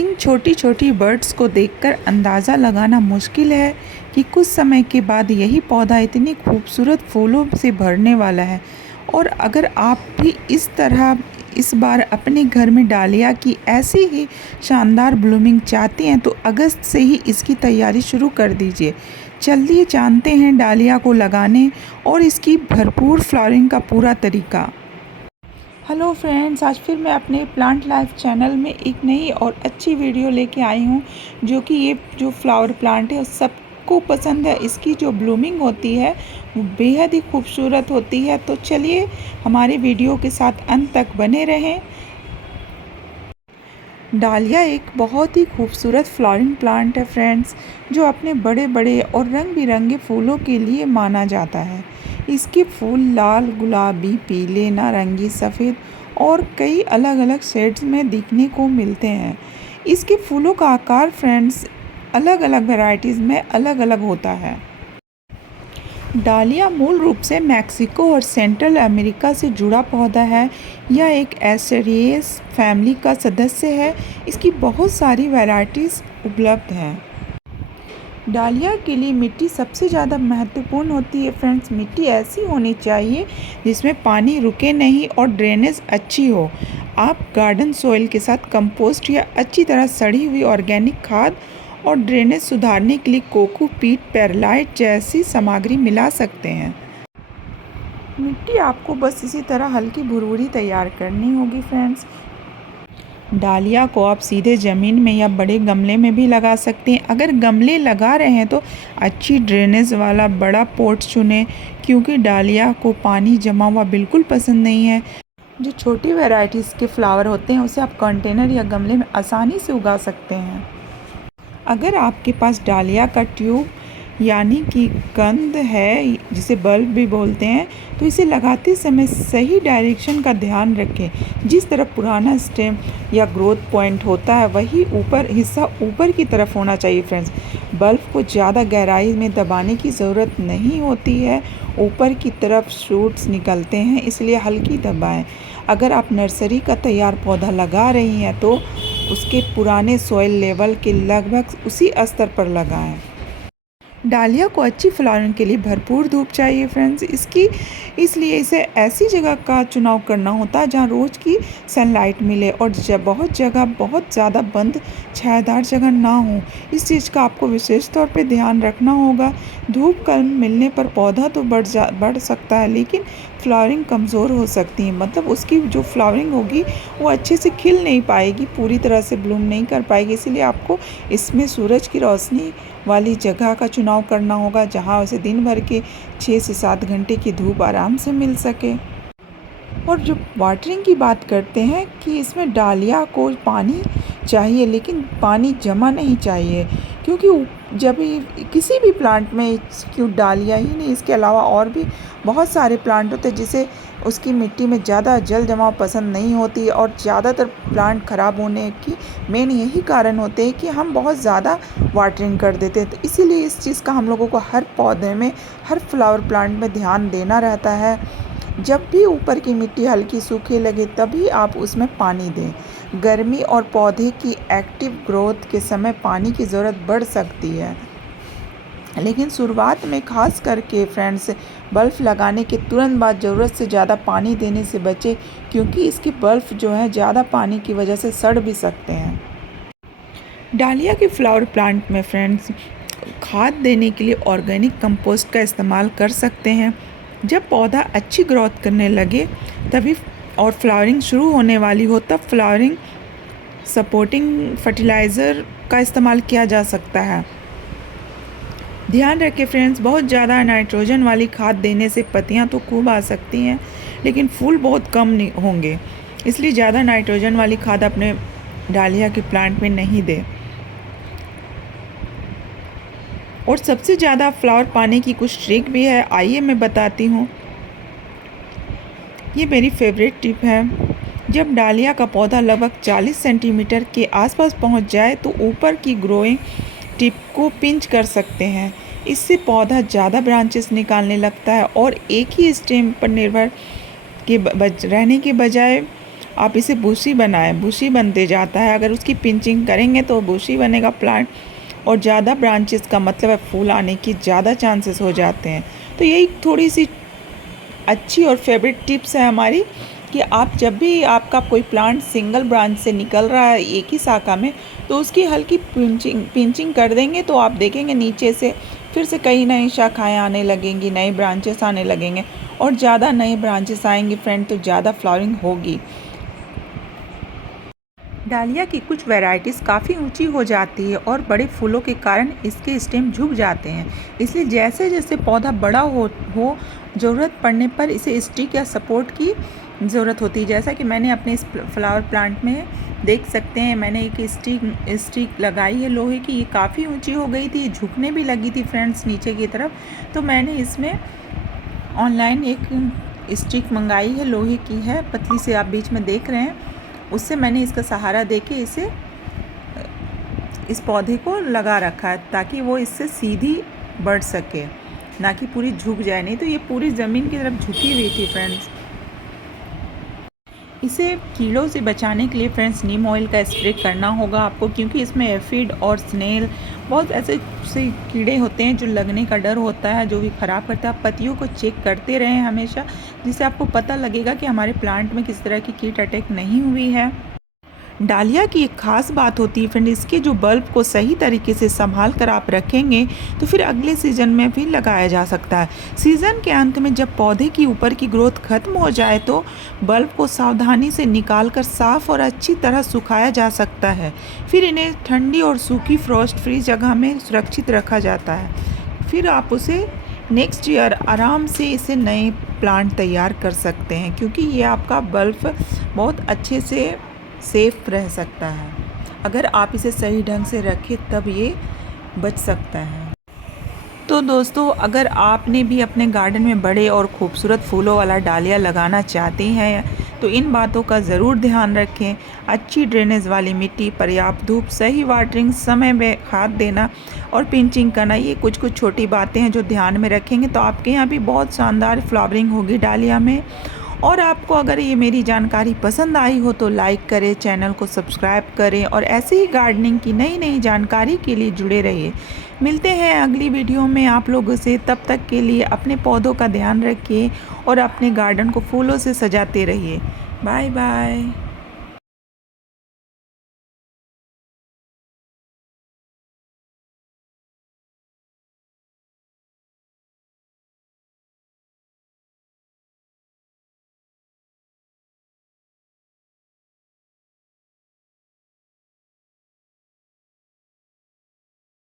इन छोटी छोटी बर्ड्स को देखकर अंदाज़ा लगाना मुश्किल है कि कुछ समय के बाद यही पौधा इतनी खूबसूरत फूलों से भरने वाला है। और अगर आप भी इस तरह इस बार अपने घर में डालिया की ऐसी ही शानदार ब्लूमिंग चाहती हैं तो अगस्त से ही इसकी तैयारी शुरू कर दीजिए। चलिए जानते हैं डालिया को लगाने और इसकी भरपूर फ्लावरिंग का पूरा तरीका। हेलो फ्रेंड्स, आज फिर मैं अपने प्लांट लाइफ चैनल में एक नई और अच्छी वीडियो लेके आई हूँ जो कि ये जो फ्लावर प्लांट है सबको पसंद है। इसकी जो ब्लूमिंग होती है वो बेहद ही खूबसूरत होती है। तो चलिए हमारे वीडियो के साथ अंत तक बने रहें। डालिया एक बहुत ही खूबसूरत फ्लावरिंग प्लांट है फ्रेंड्स, जो अपने बड़े बड़े और रंग बिरंगे फूलों के लिए माना जाता है। इसके फूल लाल, गुलाबी, पीले, नारंगी, सफ़ेद और कई अलग अलग शेड्स में दिखने को मिलते हैं। इसके फूलों का आकार फ्रेंड्स अलग अलग वैरायटीज़ में अलग अलग होता है। डालिया मूल रूप से मैक्सिको और सेंट्रल अमेरिका से जुड़ा पौधा है। यह एक एस्टेरेस फैमिली का सदस्य है। इसकी बहुत सारी वैरायटीज़ उपलब्ध हैं। डालिया के लिए मिट्टी सबसे ज़्यादा महत्वपूर्ण होती है फ्रेंड्स। मिट्टी ऐसी होनी चाहिए जिसमें पानी रुके नहीं और ड्रेनेज अच्छी हो। आप गार्डन सॉइल के साथ कंपोस्ट या अच्छी तरह सड़ी हुई ऑर्गेनिक खाद और ड्रेनेज सुधारने के लिए कोकोपीट, पेरलाइट जैसी सामग्री मिला सकते हैं। मिट्टी आपको बस इसी तरह हल्की भुरभुरी तैयार करनी होगी फ्रेंड्स। डालिया को आप सीधे ज़मीन में या बड़े गमले में भी लगा सकते हैं। अगर गमले लगा रहे हैं तो अच्छी ड्रेनेज वाला बड़ा पॉट चुनें, क्योंकि डालिया को पानी जमा हुआ बिल्कुल पसंद नहीं है। जो छोटी वैरायटीज़ के फ्लावर होते हैं उसे आप कंटेनर या गमले में आसानी से उगा सकते हैं। अगर आपके पास डालिया का ट्यूब यानी कि कंद है, जिसे बल्ब भी बोलते हैं, तो इसे लगाते समय सही डायरेक्शन का ध्यान रखें। जिस तरफ पुराना स्टेम या ग्रोथ पॉइंट होता है वही हिस्सा ऊपर की तरफ होना चाहिए फ्रेंड्स। बल्ब को ज़्यादा गहराई में दबाने की ज़रूरत नहीं होती है। ऊपर की तरफ शूट्स निकलते हैं, इसलिए हल्की दबाएं। अगर आप नर्सरी का तैयार पौधा लगा रही हैं तो उसके पुराने सॉइल लेवल के लगभग उसी स्तर पर लगाएं। डालिया को अच्छी फ्लावरिंग के लिए भरपूर धूप चाहिए फ्रेंड्स। इसलिए इसे ऐसी जगह का चुनाव करना होता है जहाँ रोज़ की सनलाइट मिले और बहुत ज़्यादा बंद छायादार जगह ना हो। इस चीज़ का आपको विशेष तौर पे ध्यान रखना होगा। धूप कम मिलने पर पौधा तो बढ़ सकता है, लेकिन फ्लावरिंग कमज़ोर हो सकती है। मतलब उसकी जो फ्लावरिंग होगी वो अच्छे से खिल नहीं पाएगी, पूरी तरह से ब्लूम नहीं कर पाएगी। इसीलिए आपको इसमें सूरज की रोशनी वाली जगह का चुनाव करना होगा, जहां उसे दिन भर के 6 से 7 घंटे की धूप आराम से मिल सके। और जो वाटरिंग की बात करते हैं कि इसमें डालिया को पानी चाहिए, लेकिन पानी जमा नहीं चाहिए, क्योंकि जब किसी भी प्लांट में क्यों डालिया ही नहीं, इसके अलावा और भी बहुत सारे प्लांट होते हैं जिसे उसकी मिट्टी में ज़्यादा जल जमाव पसंद नहीं होती। और ज़्यादातर प्लांट ख़राब होने की मेन यही कारण होते हैं कि हम बहुत ज़्यादा वाटरिंग कर देते हैं। तो इसीलिए इस चीज़ का हम लोगों को हर पौधे में, हर फ्लावर प्लांट में ध्यान देना रहता है। जब भी ऊपर की मिट्टी हल्की सूखी लगे तभी आप उसमें पानी दें। गर्मी और पौधे की एक्टिव ग्रोथ के समय पानी की ज़रूरत बढ़ सकती है, लेकिन शुरुआत में खास करके फ्रेंड्स बल्ब लगाने के तुरंत बाद ज़रूरत से ज़्यादा पानी देने से बचें, क्योंकि इसके बल्ब जो हैं ज़्यादा पानी की वजह से सड़ भी सकते हैं। डालिया के फ्लावर प्लांट में फ्रेंड्स खाद देने के लिए ऑर्गेनिक कंपोस्ट का इस्तेमाल कर सकते हैं। जब पौधा अच्छी ग्रोथ करने लगे तभी और फ्लावरिंग शुरू होने वाली हो तब फ्लावरिंग सपोर्टिंग फर्टिलाइज़र का इस्तेमाल किया जा सकता है। ध्यान रखें फ्रेंड्स, बहुत ज़्यादा नाइट्रोजन वाली खाद देने से पत्तियां तो खूब आ सकती हैं, लेकिन फूल बहुत कम नहीं होंगे। इसलिए ज़्यादा नाइट्रोजन वाली खाद अपने डालिया के प्लांट में नहीं दें। और सबसे ज़्यादा फ्लावर पाने की कुछ ट्रिक भी है, आइए मैं बताती हूँ। ये मेरी फेवरेट टिप है। जब डालिया का पौधा लगभग 40 सेंटीमीटर के आसपास पहुँच जाए तो ऊपर की ग्रोइंग टिप को पिंच कर सकते हैं। इससे पौधा ज़्यादा ब्रांचेस निकालने लगता है और एक ही स्टेम पर निर्भर रहने के बजाय आप इसे बुशी बनाएं, बुशी बनते जाता है। अगर उसकी पिंचिंग करेंगे तो बुशी बनेगा प्लांट, और ज़्यादा ब्रांचेस का मतलब है फूल आने की ज़्यादा चांसेस हो जाते हैं। तो यही थोड़ी सी अच्छी और फेवरेट टिप्स है हमारी कि आप जब भी आपका कोई प्लांट सिंगल ब्रांच से निकल रहा है एक ही शाखा में, तो उसकी हल्की पिंचिंग कर देंगे तो आप देखेंगे नीचे से फिर से कई नई शाखाएं आने लगेंगी, नए ब्रांचेस आने लगेंगे, और ज़्यादा नए ब्रांचेस आएंगे फ्रेंड तो ज़्यादा फ्लावरिंग होगी। डालिया की कुछ वैरायटीज़ काफ़ी ऊंची हो जाती है और बड़े फूलों के कारण इसके स्टेम झुक जाते हैं, इसलिए जैसे जैसे पौधा बड़ा हो ज़रूरत पड़ने पर इसे स्टिक या सपोर्ट की ज़रूरत होती है। जैसा कि मैंने अपने इस फ्लावर प्लांट में देख सकते हैं, मैंने एक स्टिक लगाई है लोहे की। ये काफ़ी ऊंची हो गई थी, झुकने भी लगी थी फ्रेंड्स नीचे की तरफ। तो मैंने इसमें ऑनलाइन एक स्टिक मंगाई है, लोहे की है, पतली से आप बीच में देख रहे हैं, उससे मैंने इसका सहारा देके इस पौधे को लगा रखा है ताकि वो इससे सीधी बढ़ सके, ना कि पूरी झुक जाए, नहीं तो ये पूरी ज़मीन की तरफ झुकी हुई थी फ्रेंड्स। इसे कीड़ों से बचाने के लिए फ्रेंड्स नीम ऑयल का स्प्रे करना होगा आपको, क्योंकि इसमें एफिड और स्नेल बहुत ऐसे कीड़े होते हैं जो लगने का डर होता है, जो भी ख़राब करता है। आप पत्तियों को चेक करते रहें हमेशा, जिससे आपको पता लगेगा कि हमारे प्लांट में किस तरह की कीट अटैक नहीं हुई है। डालिया की एक ख़ास बात होती है फ्रेंड, इसके जो बल्ब को सही तरीके से संभाल कर आप रखेंगे तो फिर अगले सीज़न में भी लगाया जा सकता है। सीज़न के अंत में जब पौधे की ऊपर की ग्रोथ खत्म हो जाए तो बल्ब को सावधानी से निकाल कर साफ़ और अच्छी तरह सुखाया जा सकता है। फिर इन्हें ठंडी और सूखी फ्रॉस्ट फ्री जगह में सुरक्षित रखा जाता है। फिर आप उसे नेक्स्ट ईयर आराम से इसे नए प्लांट तैयार कर सकते हैं, क्योंकि ये आपका बल्ब बहुत अच्छे से सेफ रह सकता है। अगर आप इसे सही ढंग से रखें तब ये बच सकता है। तो दोस्तों, अगर आपने भी अपने गार्डन में बड़े और खूबसूरत फूलों वाला डालिया लगाना चाहते हैं तो इन बातों का ज़रूर ध्यान रखें। अच्छी ड्रेनेज वाली मिट्टी, पर्याप्त धूप, सही वाटरिंग, समय में खाद देना और पिंचिंग करना, ये कुछ कुछ छोटी बातें हैं जो ध्यान में रखेंगे तो आपके यहाँ भी बहुत शानदार फ्लावरिंग होगी डालिया में। और आपको अगर ये मेरी जानकारी पसंद आई हो तो लाइक करें, चैनल को सब्सक्राइब करें और ऐसे ही गार्डनिंग की नई नई जानकारी के लिए जुड़े रहिए। मिलते हैं अगली वीडियो में आप लोगों से, तब तक के लिए अपने पौधों का ध्यान रखिए और अपने गार्डन को फूलों से सजाते रहिए। Bye bye.